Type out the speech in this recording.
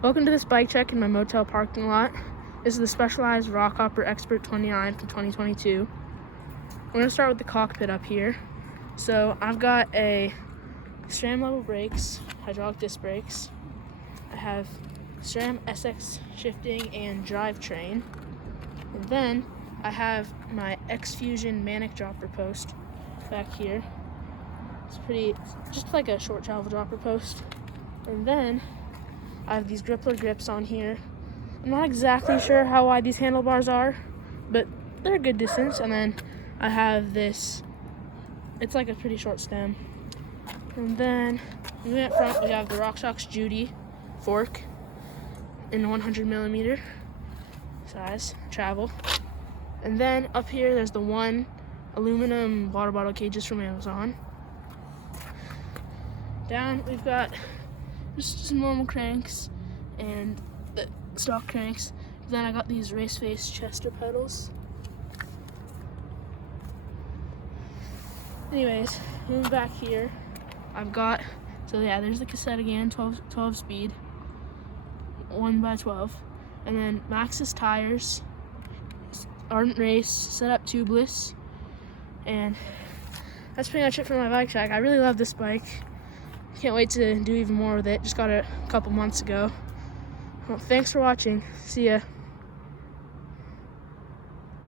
Welcome to this bike check in my motel parking lot. This is the Specialized Rockhopper Expert 29 from 2022. I'm going to start with the cockpit up here. So I've got a SRAM level brakes, hydraulic disc brakes. I have SRAM SX shifting and drivetrain. And then I have my X-Fusion manic dropper post back here. It's just like a short travel dropper post. And then I have these grippler grips on here. I'm not exactly sure how wide these handlebars are, but they're a good distance. And then I have this, it's like a pretty short stem. And then moving up front, we have the RockShox Judy fork in 100mm size travel. And then up here, there's the one aluminum water bottle cages from Amazon. Down, we've got just some normal cranks and the stock cranks. Then I got these race face Chester pedals. Anyways, moving back here, I've got, so yeah, there's the cassette again, 12 speed, 1x12. And then Maxxis tires, Ardent Race, set up tubeless. And that's pretty much it for my bike check. I really love this bike. Can't wait to do even more with it. Just got it a couple months ago. Well, thanks for watching. See ya.